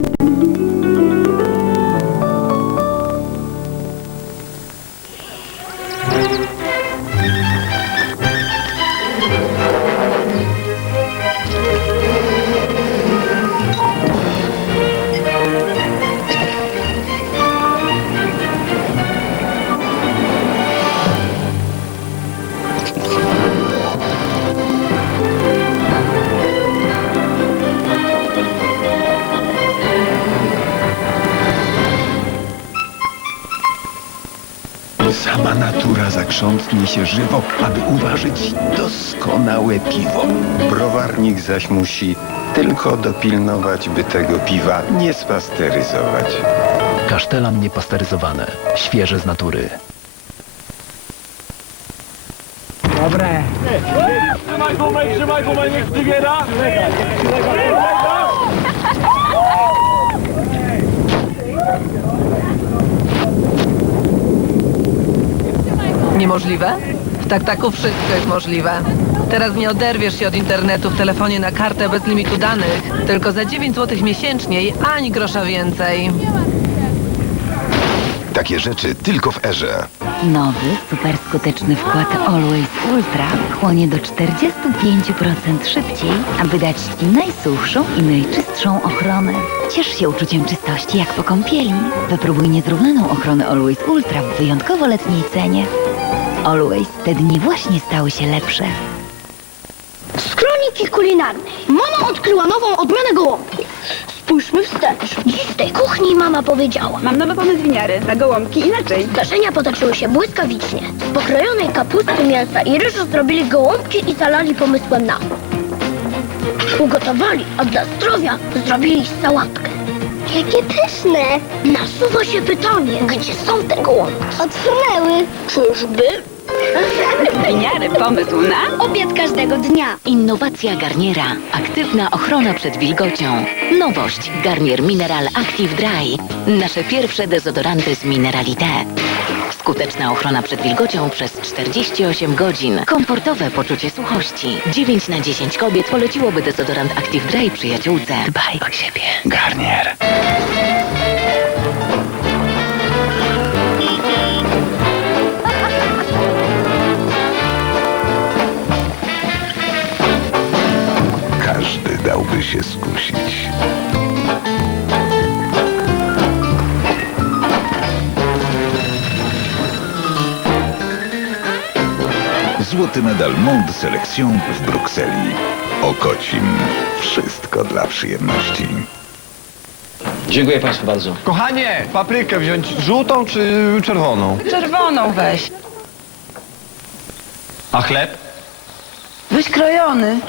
you natura zakrzątnie się żywo, aby uważać doskonałe piwo. Browarnik zaś musi tylko dopilnować, by tego piwa nie spasteryzować. Kasztelan niepasteryzowane, świeże z natury. Trzymaj gumę, trzymaj gumę, niech przybiera! Niemożliwe? W taktaku wszystko jest możliwe. Teraz nie oderwiesz się od internetu w telefonie na kartę bez limitu danych, tylko za 9 zł miesięcznie i ani grosza więcej. Takie rzeczy tylko w erze. Nowy, super skuteczny wkład Always Ultra chłonie do 45% szybciej, aby dać Ci najsuchszą i najczystszą ochronę. Ciesz się uczuciem czystości jak po kąpieli. Wypróbuj niezrównaną ochronę Always Ultra w wyjątkowo letniej cenie. Always, te dni właśnie stały się lepsze. Z kroniki kulinarnej. Mama odkryła nową odmianę gołąbki. Spójrzmy wstecz. Dziś w tej kuchni mama powiedziała. Mam nowy pomysł winiary. Na gołąbki inaczej. Zdarzenia potoczyły się błyskawicznie. Z pokrojonej kapusty, mięsa i ryżu zrobili gołąbki i zalali pomysłem na. Ugotowali, a dla zdrowia zrobili sałatkę. Jakie pyszne! Nasuwa się pytanie, gdzie są te gołąbki? Odfrunęły. Czyżby? Winiary pomysł na... Obiad każdego dnia. Innowacja Garniera. Aktywna ochrona przed wilgocią. Nowość. Garnier Mineral Active Dry. Nasze pierwsze dezodoranty z Mineralite. Skuteczna ochrona przed wilgocią przez 48 godzin. Komfortowe poczucie suchości. 9 na 10 kobiet poleciłoby dezodorant Active Dry przyjaciółce. Dbaj o siebie. Garnier. Dałby się skusić. Złoty medal Monde Selection w Brukseli. Okocim. Wszystko dla przyjemności. Dziękuję Państwu bardzo. Kochanie, paprykę wziąć żółtą czy czerwoną? Czerwoną weź. A chleb? Weź krojony.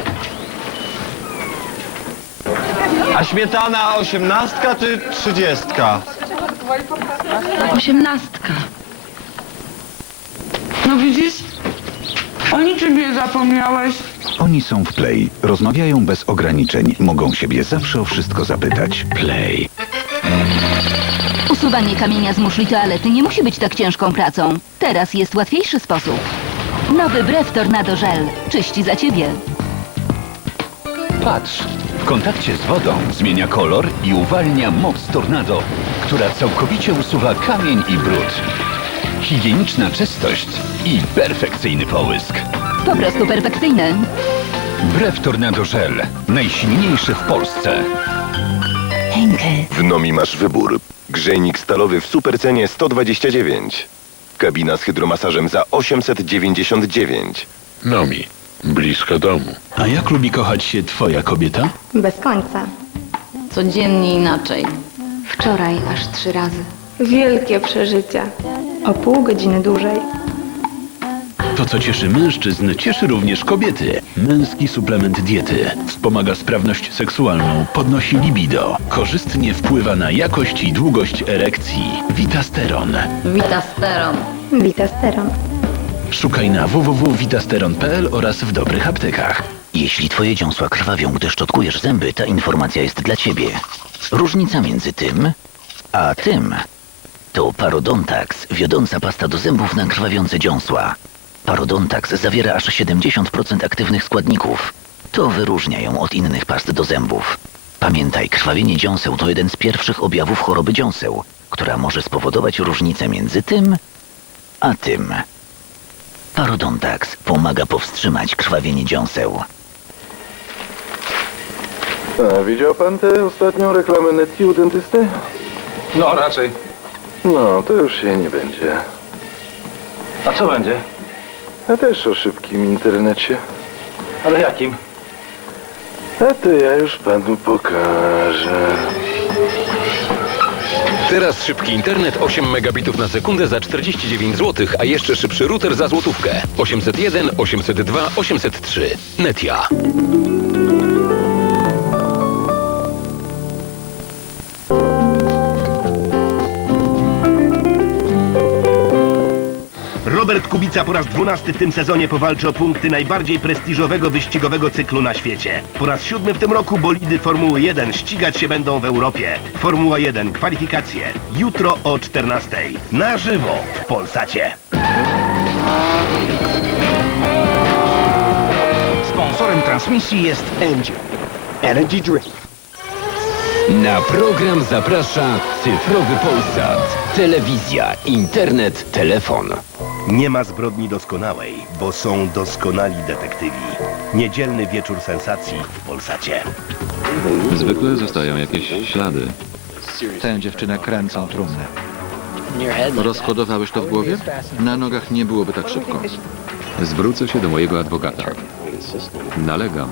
A śmietana osiemnastka czy trzydziestka? Osiemnastka. No widzisz? O niczym nie zapomniałeś. Oni są w Play. Rozmawiają bez ograniczeń. Mogą siebie zawsze o wszystko zapytać. Play. Usuwanie kamienia z muszli toalety nie musi być tak ciężką pracą. Teraz jest łatwiejszy sposób. Nowy Brew Tornado Gel. Czyści za ciebie. Patrz, w kontakcie z wodą zmienia kolor i uwalnia moc tornado, która całkowicie usuwa kamień i brud. Higieniczna czystość i perfekcyjny połysk. Po prostu perfekcyjny. Brew Tornado Gel, najsilniejszy w Polsce. Henkel. W Nomi masz wybór. Grzejnik stalowy w supercenie 129. Kabina z hydromasażem za 899. Nomi, blisko domu. A jak lubi kochać się twoja kobieta? Bez końca. Codziennie inaczej. Wczoraj aż trzy razy. Wielkie przeżycia. O pół godziny dłużej. To, co cieszy mężczyzn, cieszy również kobiety. Męski suplement diety wspomaga sprawność seksualną, podnosi libido, korzystnie wpływa na jakość i długość erekcji. Vitasteron. Vitasteron. Vitasteron. Szukaj na www.vitasteron.pl oraz w dobrych aptekach. Jeśli twoje dziąsła krwawią, gdy szczotkujesz zęby, ta informacja jest dla ciebie. Różnica między tym a tym to Parodontax, wiodąca pasta do zębów na krwawiące dziąsła. Parodontax zawiera aż 70% aktywnych składników. To wyróżnia ją od innych past do zębów. Pamiętaj, krwawienie dziąseł to jeden z pierwszych objawów choroby dziąseł, która może spowodować różnicę między tym a tym. Parodontax pomaga powstrzymać krwawienie dziąseł. A widział pan tę ostatnią reklamę Netki u dentysty? No, raczej. No, to już się nie będzie. A co będzie? A też o szybkim internecie. Ale jakim? A to ja już panu pokażę. Teraz szybki internet 8 megabitów na sekundę za 49 zł, a jeszcze szybszy router za złotówkę. 801, 802, 803. Netia. Kubica po raz dwunasty w tym sezonie powalczy o punkty najbardziej prestiżowego wyścigowego cyklu na świecie. Po raz siódmy w tym roku bolidy Formuły 1 ścigać się będą w Europie. Formuła 1 kwalifikacje jutro o 14 na żywo w Polsacie. Sponsorem transmisji jest Engie. Energy Drink. Na program zaprasza cyfrowy Polsat. Telewizja, internet, telefon. Nie ma zbrodni doskonałej, bo są doskonali detektywi. Niedzielny wieczór sensacji w Polsacie. Zwykle zostają jakieś ślady. Tę dziewczynę kręcą trumny. Rozkodowałeś to w głowie? Na nogach nie byłoby tak szybko. Zwrócę się do mojego adwokata. Nalegam.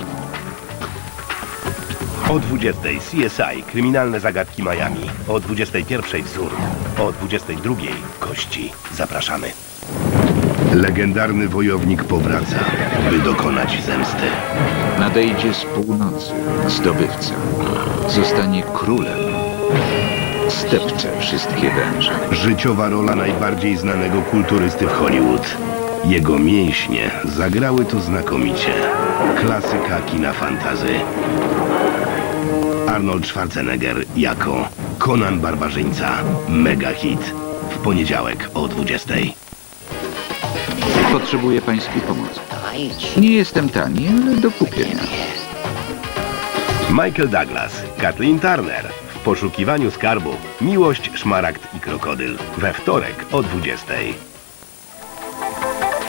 O 20 CSI Kryminalne zagadki Miami. O 21 Wzór. O 22 Kości. Zapraszamy. Legendarny wojownik powraca, by dokonać zemsty. Nadejdzie z północy. Zdobywca. Zostanie królem. Stepcze wszystkie węże. Życiowa rola najbardziej znanego kulturysty w Hollywood. Jego mięśnie zagrały to znakomicie. Klasyka kina fantazy. Arnold Schwarzenegger jako Conan Barbarzyńca. Mega hit. W poniedziałek o 20. Potrzebuję pańskiej pomocy. Nie jestem tani, ale do kupienia. Michael Douglas, Kathleen Turner. W poszukiwaniu skarbu. Miłość, szmaragd i krokodyl. We wtorek o 20.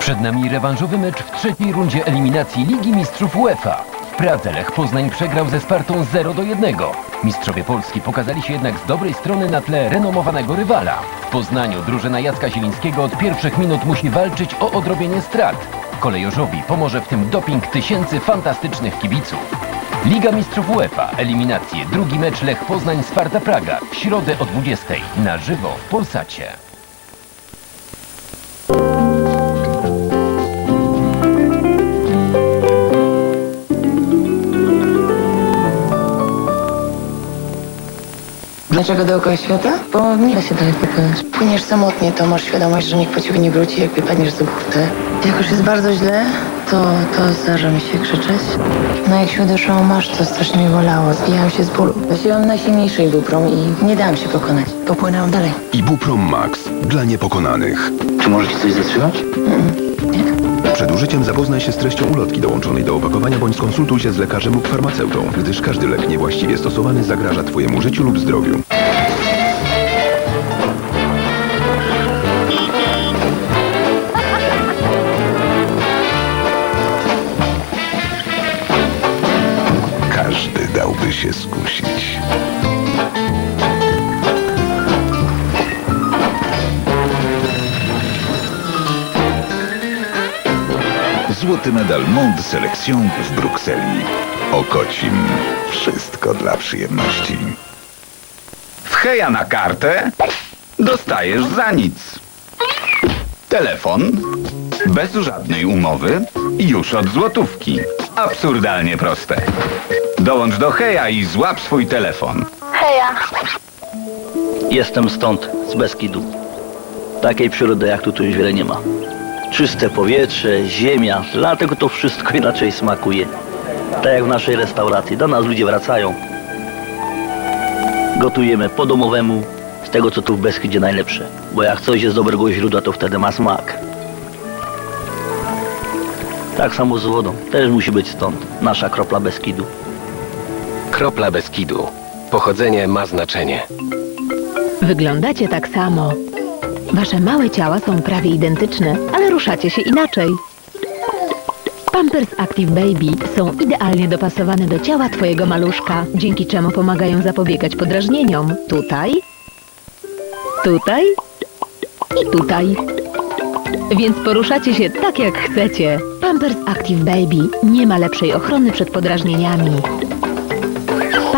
Przed nami rewanżowy mecz w trzeciej rundzie eliminacji Ligi Mistrzów UEFA. Pradze Lech Poznań przegrał ze Spartą 0 do 1. Mistrzowie Polski pokazali się jednak z dobrej strony na tle renomowanego rywala. W Poznaniu drużyna Jacka Zielińskiego od pierwszych minut musi walczyć o odrobienie strat. Kolejorzowi pomoże w tym doping tysięcy fantastycznych kibiców. Liga Mistrzów UEFA, eliminacje, drugi mecz Lech Poznań Sparta Praga w środę o 20 na żywo w Polsacie. Dlaczego dookoła świata? Bo nie da się dalej popłynąć. Płyniesz samotnie, to masz świadomość, że nikt po ciebie nie wróci, jak wypadniesz z burty. Jak już jest bardzo źle, to, to zdarza mi się krzyczeć. No jak się uderzyłam masz, to strasznie mnie bolało. Zbijałam się z bólu. Wzięłam najsilniejszy ibuprą i nie dałam się pokonać. Popłynęłam dalej. Ibuprom Max dla niepokonanych. Czy może ci coś zatrzymać? Przed użyciem zapoznaj się z treścią ulotki dołączonej do opakowania bądź skonsultuj się z lekarzem lub farmaceutą, gdyż każdy lek niewłaściwie stosowany zagraża Twojemu życiu lub zdrowiu. Dałby się skusić. Złoty medal Monde Selection w Brukseli. Okocim. Wszystko dla przyjemności. W Heja na kartę dostajesz za nic. Telefon bez żadnej umowy już od złotówki. Absurdalnie proste. Dołącz do Heja i złap swój telefon. Heja. Jestem stąd, z Beskidu. Takiej przyrody jak tu, tu już wiele nie ma. Czyste powietrze, ziemia, dlatego to wszystko inaczej smakuje. Tak jak w naszej restauracji. Do nas ludzie wracają. Gotujemy po domowemu, z tego co tu w Beskidzie najlepsze. Bo jak coś jest z dobrego źródła, to wtedy ma smak. Tak samo z wodą. Też musi być stąd. Nasza kropla Beskidu. Kropla Beskidu. Pochodzenie ma znaczenie. Wyglądacie tak samo. Wasze małe ciała są prawie identyczne, ale ruszacie się inaczej. Pampers Active Baby są idealnie dopasowane do ciała Twojego maluszka, dzięki czemu pomagają zapobiegać podrażnieniom. Tutaj, tutaj i tutaj. Więc poruszacie się tak jak chcecie. Pampers Active Baby nie ma lepszej ochrony przed podrażnieniami.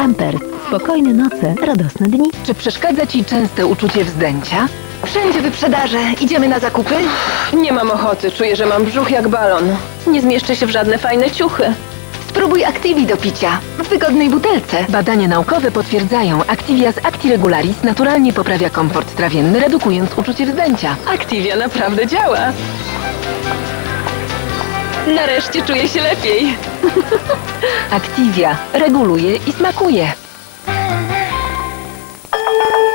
Pampers. Spokojne noce, radosne dni. Czy przeszkadza ci częste uczucie wzdęcia? Wszędzie wyprzedaże. Idziemy na zakupy? Nie mam ochoty, czuję, że mam brzuch jak balon. Nie zmieszczę się w żadne fajne ciuchy. Spróbuj Activi do picia. W wygodnej butelce. Badania naukowe potwierdzają, Activia z Actiregularis naturalnie poprawia komfort trawienny, redukując uczucie wzdęcia. Activia naprawdę działa. Nareszcie czuję się lepiej. Activia reguluje i smakuje.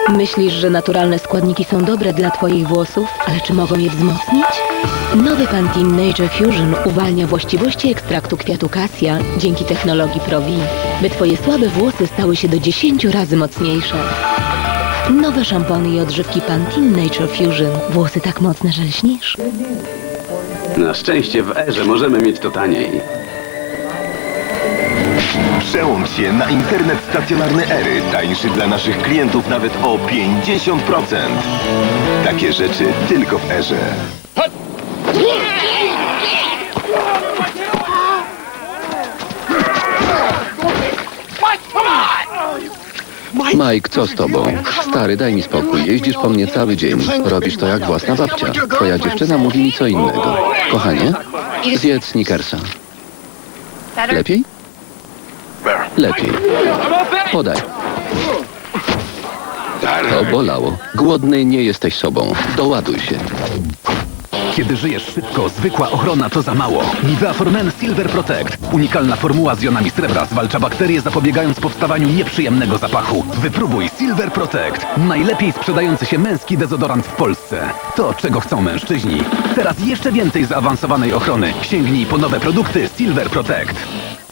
Myślisz, że naturalne składniki są dobre dla Twoich włosów, ale czy mogą je wzmocnić? Nowy Pantene Nature Fusion uwalnia właściwości ekstraktu kwiatu kasia dzięki technologii ProV, by Twoje słabe włosy stały się do 10 razy mocniejsze. Nowe szampony i odżywki Pantene Nature Fusion. Włosy tak mocne, że lśnisz. Na szczęście w erze możemy mieć to taniej. Przełącz się na internet stacjonarny Ery, tańszy dla naszych klientów nawet o 50%. Takie rzeczy tylko w Erze. Mike, co z tobą? Stary, daj mi spokój. Jeździsz po mnie cały dzień. Robisz to jak własna babcia. Twoja dziewczyna mówi mi co innego. Kochanie, zjedz Snickersa. Lepiej? Lepiej. Podaj. To bolało. Głodny nie jesteś sobą. Doładuj się. Kiedy żyjesz szybko, zwykła ochrona to za mało. Nivea for Men Silver Protect. Unikalna formuła z jonami srebra zwalcza bakterie, zapobiegając powstawaniu nieprzyjemnego zapachu. Wypróbuj Silver Protect. Najlepiej sprzedający się męski dezodorant w Polsce. To, czego chcą mężczyźni. Teraz jeszcze więcej zaawansowanej ochrony. Sięgnij po nowe produkty Silver Protect.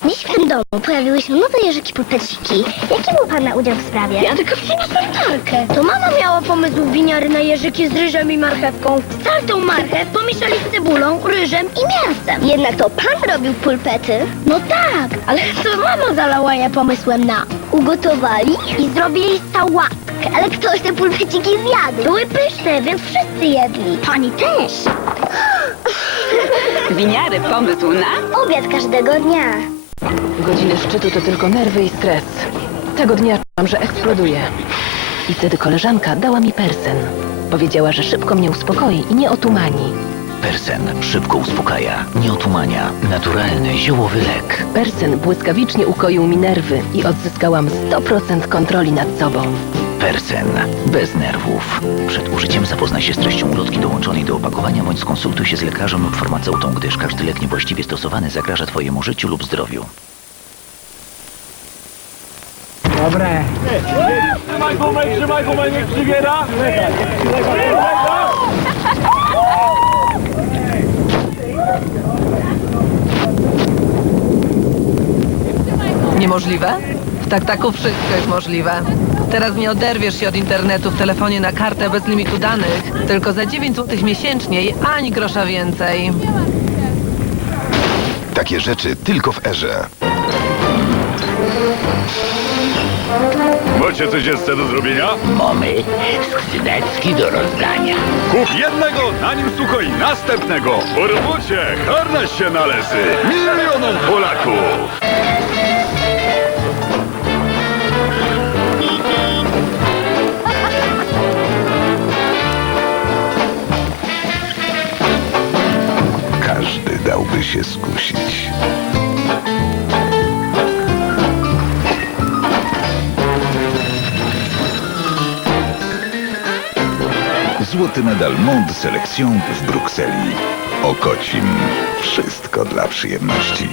Dziś w tym domu pojawiły się nowe jeżyki pulpeciki. Jaki był Pana udział w sprawie? Ja tylko przyniosłem tarkę. To mama miała pomysł winiary na jeżyki z ryżem i marchewką. Startą marchew pomieszali z cebulą, ryżem i mięsem. Jednak to Pan robił pulpety? No tak, ale to mama zalała je pomysłem na ugotowali i zrobili sałatkę. Ale ktoś te pulpeciki zjadł. Były pyszne, więc wszyscy jedli. Pani też. Winiary pomysł na? Obiad każdego dnia. Godziny szczytu to tylko nerwy i stres. Tego dnia czułam, że eksploduję. I wtedy koleżanka dała mi persen. Powiedziała, że szybko mnie uspokoi i nie otumani. Persen szybko uspokaja, nie otumania. Naturalny, ziołowy lek. Persen błyskawicznie ukoił mi nerwy i odzyskałam 100% kontroli nad sobą. Persen. Bez nerwów. Przed użyciem zapoznaj się z treścią ulotki dołączonej do opakowania bądź skonsultuj się z lekarzem lub farmaceutą, gdyż każdy lek niewłaściwie stosowany zagraża Twojemu życiu lub zdrowiu. Dobre. Trzymaj gumę, trzymaj gumę, niech przybiera. Niemożliwe? W taktaku wszystko jest możliwe. Teraz nie oderwiesz się od internetu w telefonie na kartę bez limitu danych, tylko za 9 zł miesięcznie i ani grosza więcej. Takie rzeczy tylko w Erze. Macie coś jeszcze do zrobienia? Mamy skrzyneczki do rozdania. Kup jednego, na nim sucho i następnego. Po robocie harnaś się należy milionom Polaków. Się skusić. Złoty medal Mont Selection w Brukseli. Okocim. Wszystko dla przyjemności.